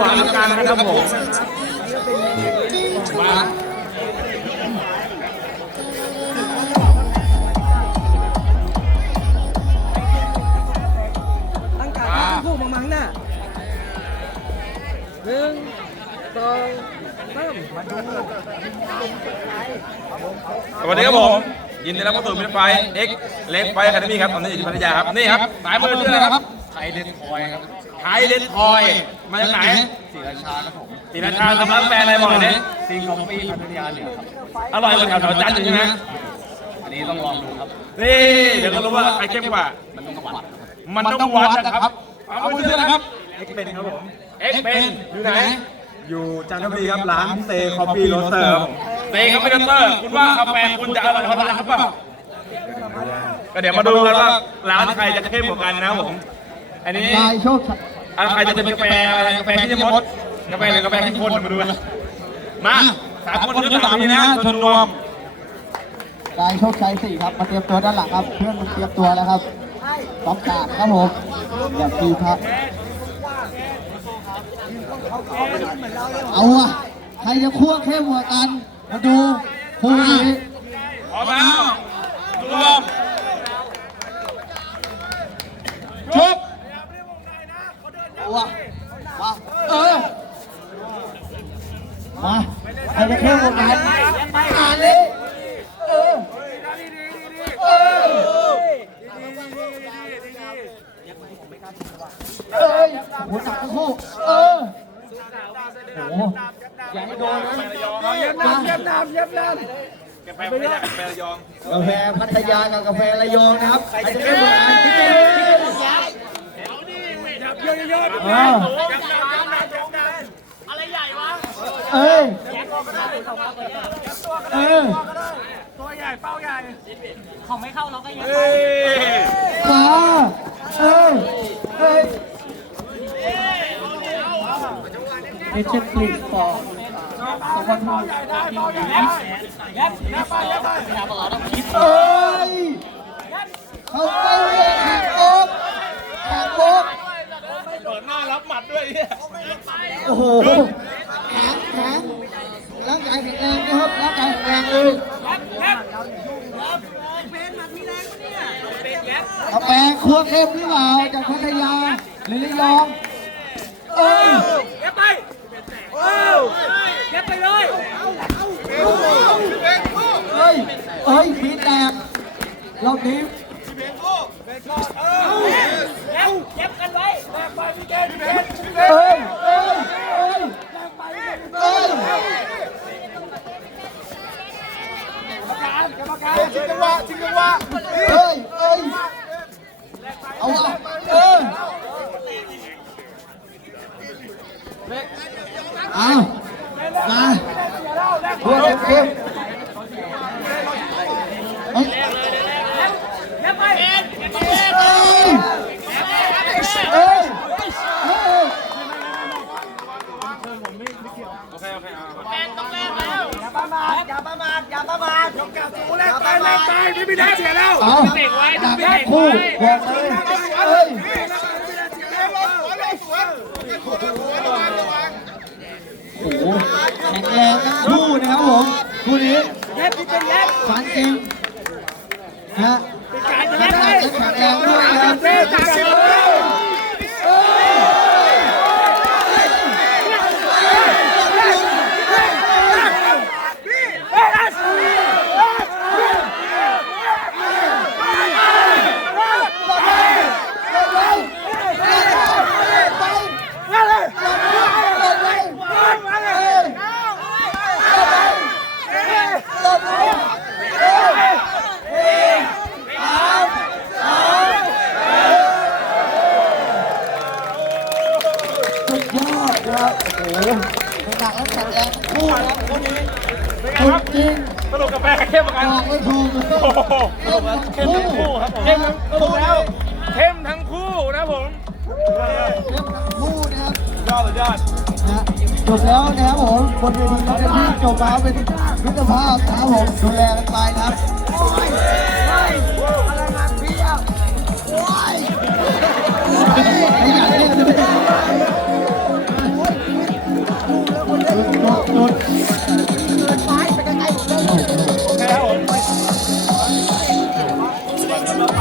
หลังการนะครับผมมาตั้งการคู่มาข้างหน้า1 2 3มาดูสวัสดีครับผมยินดีต้อนรับเข้าสู่มิตรไฟเอ็กเล็กไฟอะคาเดมี่ครับตอนนี้อยู่ที่พัทยาครับนี่ครับสายมือชื่ออะไรครับไทยเดนคอยครับไทยเดนคอยมาจากไหนศรีราชาครับผมศรีราชาทำร้านกาแฟอะไรบอกหน่อยดิซีคอฟฟี่พัทยาเหนือครับอร่อยกว่าแถวจันทร์อยู่ใช่ไหมอันนี้ต้องลองดูครับนี่เดี๋ยวก็รู้ว่าใครเข้มกว่ามันต้องวัดนะครับเอามือชื่ออะไรครับเอ็กเป็นครับผมเอ็กเป็นอยู่ไหนอยู่จันทบุรีครับร้านเซคอฟฟี่โรสเตอร์เซคอฟฟี่โรสเตอร์คุณว่ากาแฟคุณจะอร่อยเท่าไหร่ครับเปล่าก็เดี๋ยวมาดูกันว่าร้านใครจะเข้มกว่ากันนะครับผมอันนี้ใครจะเป็นกาแฟอะไรกาแฟที่มดกาแฟหรือกาแฟที่คนมาดูกันมา3 คนก็3นี้นะชนรวมกายโชคชัย4ครับมาเตรียมตัวด้านหลังครับเพื่อนมันเตรียมตัวแล้วครับต้องการครับผมอย่าดีครับเอาอะใครจะคั่วเข้มกว่ากันมาดูคู่นี้พร้อมแล้วรวมชกว้ามามาใครจะเข้มกว่ากันอ่านเลยหัวหนักทั้งคู่โอ้โหยังไม่โดนนะเย็บน้ำกาแฟพัทยากาแฟระยองกาแฟพัทยากับกาแฟระยองนะครับใครจะเข้มกว่ากันพี่เต้อะไรใหญ่วะตัวใหญ่เป้าใหญ่ของไม่เข้าเราก็ยังเอเจนต์พลีสฟอร์เขาไปเลยแข่งโอ๊กเปิดหน้ารับหมัดด้วยโอ้โหแข็งร่างกายแข็งแรงนะครับร่างกายแข็งแรงเลยกาแฟคั่วเข้มหรือเปล่าจากพัทยาหรือระยองเย็บไปเย็บไปเลยมีแตกเราทีมเย็บกันไว้กรรมการชิงจังหวะเอามาหัวเข้มอย่าประมาทยกกาสูแรกไปไม่ได้เสียแล้วเตะไว้เตะคู่บอกเลยโอ้โหแข็งแรงทั้งคู่นะครับผมคู่นี้ฟันเองนะแข็งแรงด้วยนะครับหนักและแข็งแรงคู่นะคู่นี้จริงสรุปกาแฟเข้มกันไม่ถูกเข้มทั้งคู่ครับผมเข้มทั้งคู่แล้วเข้มทั้งคู่นะผมเข้มทั้งคู่นะครับยอดจบแล้วนะครับผมบนเวทีก็เป็นที่จบแล้วเป็นมิตรภาพนะครับผมดูแลกันไปครับขยันเล่นเลยฉันพ